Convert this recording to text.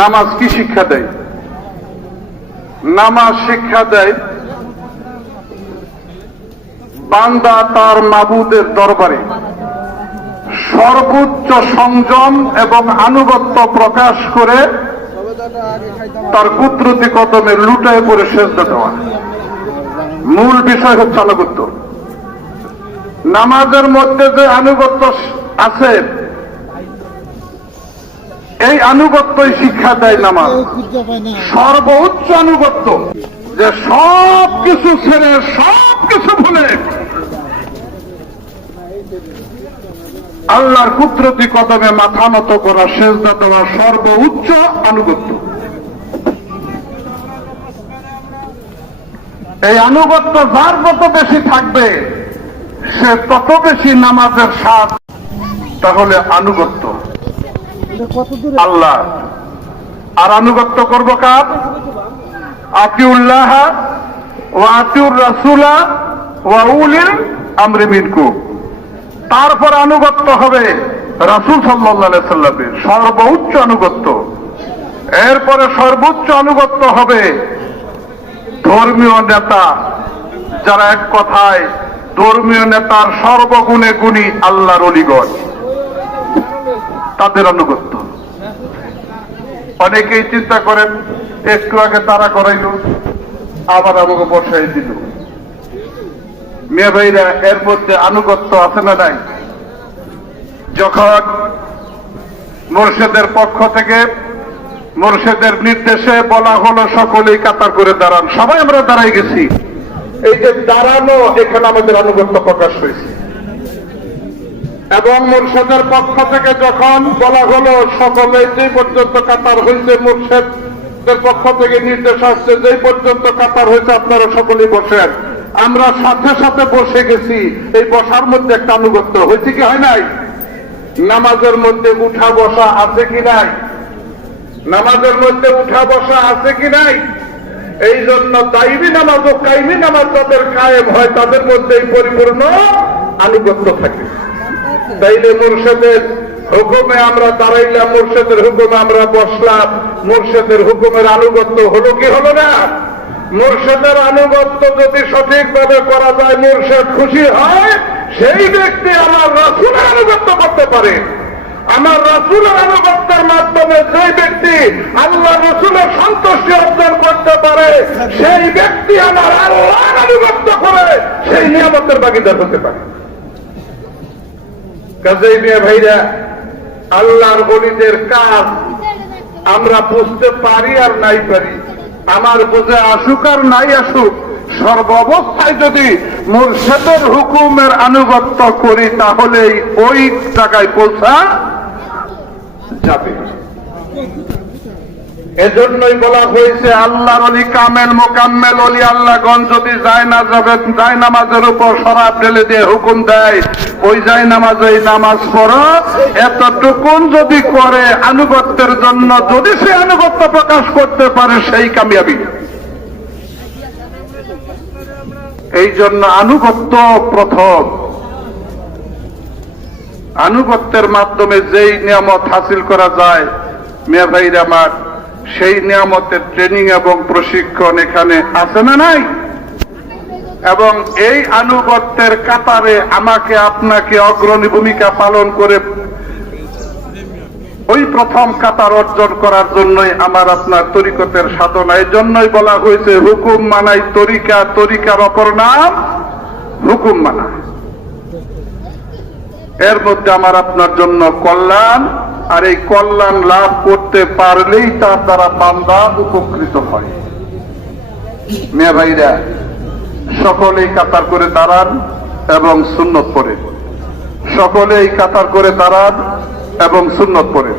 নামাজ কি শিক্ষা দেয়? নামাজ শিক্ষা দেয় বান্দা তার মাবুদের দরবারে। সর্বোচ্চ সংযম এবং আনুগত্য প্রকাশ করে তার কুদরতি কদমে লুটায় পড়ে সেজদা দেওয়া। মূল বিষয় হচ্ছে আনুগত্য। নামাজের মধ্যে যে আনুগত্য আছে এই আনুগত্যই শিক্ষা দেয় নামাজ। সর্বোচ্চ আনুগত্য যে সব কিছু ছেড়ে সব কিছু ভুলে আল্লাহর কুদরতি কদমে মাথা নত করা, সেজদা দেওয়া সর্বোচ্চ আনুগত্য। এই আনুগত্য যার যত বেশি থাকবে, সে তত বেশি নামাজের স্বাদ, তাহলে আনুগত্য। আল্লাহ। আর আনুগত্য করব কার? আতিউল্লাহ ও আতিউর রাসুলা ও উলিল আমরি মিনকু। তারপর আনুগত্য হবে রাসুল সাল্লাহ সাল্লামের। সর্বোচ্চ আনুগত্য। এরপরে সর্বোচ্চ আনুগত্য হবে ধর্মীয় নেতা। যারা এক কথায় ধর্মীয় নেতার সর্বগুণে গুণী আল্লাহর অলিগণ। তাদের আনুগত্য অনেকেই চিন্তা করেন, একটু আগে তারা করাইল, আবার আমাকে বসাই দিল। মেয়ে ভাইরা, এর মধ্যে আনুগত্য আছে না নাই? যখন মোর্শেদের পক্ষ থেকে মোর্শেদের নির্দেশে বলা হলো, সকলেই কাতার করে দাঁড়ান। সবাই আমরা দাঁড়াই গেছি। এই যে দাঁড়ানো, এখানে আমাদের আনুগত্য প্রকাশ হয়েছে। এবং মুর্শেদের পক্ষ থেকে যখন বলা হলো সকলে যে পর্যন্ত কাতার হয়েছে মুর্শেদের পক্ষ থেকে নির্দেশ আসছে যে পর্যন্ত কাতার হয়েছে আপনারা সকলেই বসেন। আমরা সাথে সাথে বসে গেছি। এই বসার মধ্যে একটা আনুগত্য হয়েছে কি হয় নাই? নামাজের মধ্যে উঠা বসা আছে কি নাই? নামাজের মধ্যে উঠা বসা আছে কি নাই? এই জন্য দাইবি নামাজ ও কাইমি নামাজ যাদের কায়েম হয়, তাদের মধ্যে পরিপূর্ণ আনুগত্য থাকে। তাইলে মুর্শেদের হুকুমে আমরা দাঁড়াইলাম, মুর্শেদের হুকুমে আমরা বসলাম। মুর্শেদের হুকুমের আনুগত্য হলো কি হলো না? মুর্শেদের আনুগত্য যদি সঠিকভাবে করা যায়, মুর্শেদ খুশি হয়, সেই ব্যক্তি আমার রাসুলের আনুগত্য করতে পারে। আমার রসুলের আনুগত্যের মাধ্যমে যে ব্যক্তি আল্লাহ রসুলের সন্তুষ্টি অর্জন করতে পারে, সেই ব্যক্তি আমার আল্লাহ আনুগত্য করে সেই নিয়ামতের বাগিদার হতে পারে। কাজেই মেয়ে ভাইরা, আল্লাহর গণিতের কাজ আমরা বুঝতে পারি আর নাই পারি। আমার বুঝে আসুক আর নাই আসুক সর্বাবস্থায় যদি মুর্শেদের হুকুমের আনুগত্য করি তাহলে ওই জায়গায় পৌঁছা যাবে। এজন্যই বলা হয়েছে, আল্লাহর অলি কামেল, মোকাম্মেল অলি আল্লাহগণ যদি যায় না যাবে যায় নামাজের উপর সরাব ঢেলে দিয়ে হুকুম দেয়, ওই যায় নামাজ ওই নামাজ পড়ো। এতটুকুন যদি করে, আনুগত্যের জন্য যদি সে আনুগত্য প্রকাশ করতে পারে, সেই কামিয়াবি। এই জন্য আনুগত্য প্রথম। আনুগত্যের মাধ্যমে যেই নিয়ামত হাসিল করা যায়, মেয়া ভাইরা আমার সেই নিয়ামতের ট্রেনিং এবং প্রশিক্ষণ এখানে আছে না নাই? এবং এই আনুগত্যের কাতারে আমাকে আপনাকে অগ্রণী ভূমিকা পালন করে ওই প্রথম কাতার অর্জন করার জন্যই আমার আপনার তরিকতের সাধনা। এই জন্যই বলা হয়েছে, হুকুম মানাই তরিকা, তরিকার অপর নাম হুকুম মানা। এর মধ্যে আমার আপনার জন্য কল্যাণ আর এই কল্যাণ লাভ করতে পারলেই তার দ্বারা বান্দা উপকৃত হয়। মেয়ে ভাইরা, সকলেই কাতার করে দাঁড়ান এবং সুন্নত পরে সকলেই কাতার করে দাঁড়ান এবং সুন্নত পড়ে।